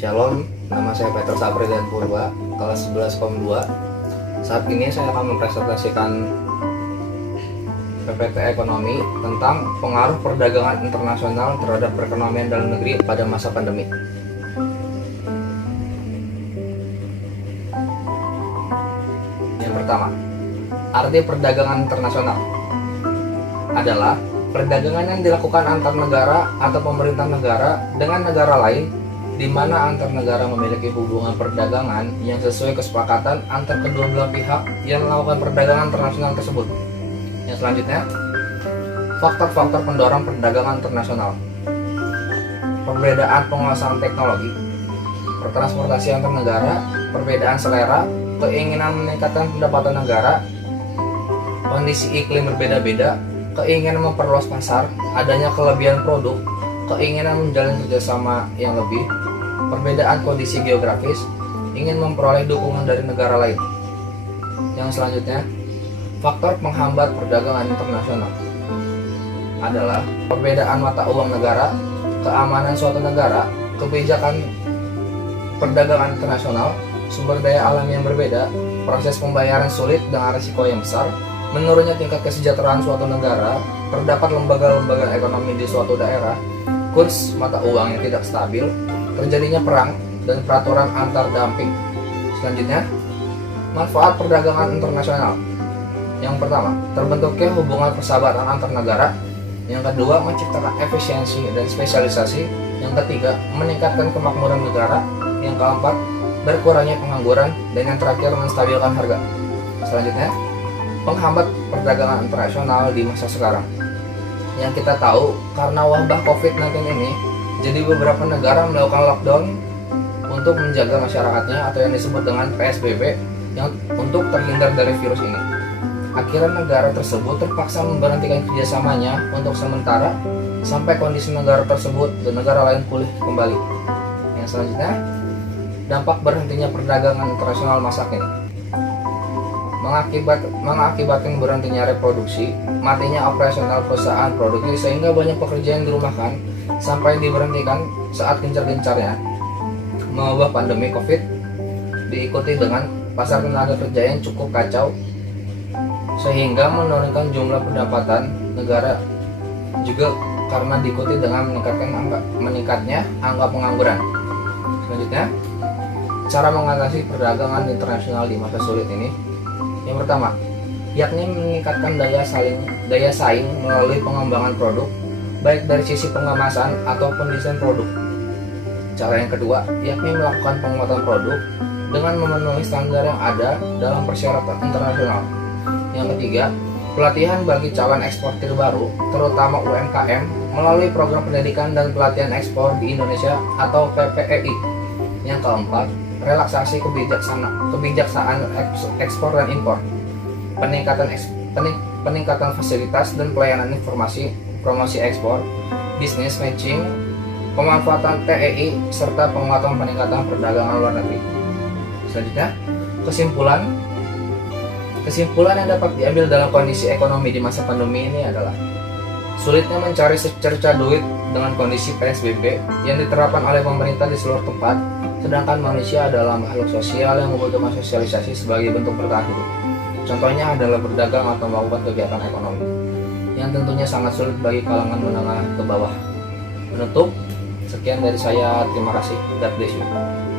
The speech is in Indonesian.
Shalom, nama saya Peter Sapridan Purba, kelas 11,2. Saat ini saya akan mempresentasikan PPT Ekonomi tentang pengaruh perdagangan internasional terhadap perekonomian dalam negeri pada masa pandemi. Yang pertama, arti perdagangan internasional adalah perdagangan yang dilakukan antar negara atau pemerintah negara dengan negara lain, di mana antar negara memiliki hubungan perdagangan yang sesuai kesepakatan antar kedua belah pihak yang melakukan perdagangan internasional tersebut. Yang selanjutnya, faktor-faktor pendorong perdagangan internasional. Perbedaan penguasaan teknologi, transportasi antar negara, perbedaan selera, keinginan meningkatkan pendapatan negara, kondisi iklim berbeda-beda, keinginan memperluas pasar, adanya kelebihan produk, keinginan menjalin kerjasama yang lebih, perbedaan kondisi geografis, ingin memperoleh dukungan dari negara lain. Yang selanjutnya, faktor penghambat perdagangan internasional adalah perbedaan mata uang negara, keamanan suatu negara, kebijakan perdagangan internasional, sumber daya alam yang berbeda, proses pembayaran sulit dengan risiko yang besar, menurunnya tingkat kesejahteraan suatu negara, terdapat lembaga-lembaga ekonomi di suatu daerah, kurs mata uang yang tidak stabil, terjadinya perang, dan peraturan antar dumping. Selanjutnya, manfaat perdagangan internasional. Yang pertama, terbentuknya hubungan persahabatan antar negara. Yang kedua, menciptakan efisiensi dan spesialisasi. Yang ketiga, meningkatkan kemakmuran negara. Yang keempat, berkurangnya pengangguran. Dan yang terakhir, menstabilkan harga. Selanjutnya, penghambat perdagangan internasional di masa sekarang. Yang kita tahu, karena wabah COVID-19 ini, jadi beberapa negara melakukan lockdown untuk menjaga masyarakatnya atau yang disebut dengan PSBB yang untuk terhindar dari virus ini. Akhirnya negara tersebut terpaksa memberhentikan kerjasamanya untuk sementara sampai kondisi negara tersebut dan negara lain pulih kembali. Yang selanjutnya, dampak berhentinya perdagangan internasional masa kini. Mengakibatkan berhentinya reproduksi, matinya operasional perusahaan produksi sehingga banyak pekerja yang dirumahkan sampai diberhentikan saat gencar-gencarnya mewabah pandemi COVID, diikuti dengan pasar tenaga kerja yang cukup kacau sehingga menurunkan jumlah pendapatan negara, juga karena diikuti dengan meningkatnya angka pengangguran. Selanjutnya, cara mengatasi perdagangan internasional di masa sulit ini. Yang pertama, yakni meningkatkan daya saing melalui pengembangan produk, baik dari sisi pengemasan ataupun desain produk. Cara yang kedua, yakni melakukan penguatan produk dengan memenuhi standar yang ada dalam persyaratan internasional. Yang ketiga, pelatihan bagi calon eksportir baru, terutama UMKM, melalui program pendidikan dan pelatihan ekspor di Indonesia atau PPEI. Yang keempat, relaksasi kebijaksanaan ekspor dan impor, peningkatan fasilitas dan pelayanan informasi promosi ekspor, bisnis matching, pemanfaatan TEI, serta penguatan peningkatan perdagangan luar negeri. Selanjutnya, kesimpulan yang dapat diambil dalam kondisi ekonomi di masa pandemi ini adalah sulitnya mencari secerca duit dengan kondisi PSBB yang diterapkan oleh pemerintah di seluruh tempat, sedangkan manusia adalah makhluk sosial yang membutuhkan sosialisasi sebagai bentuk bertahan hidup. Contohnya adalah berdagang atau melakukan kegiatan ekonomi, yang tentunya sangat sulit bagi kalangan menengah ke bawah. Menutup, sekian dari saya, terima kasih, God bless you.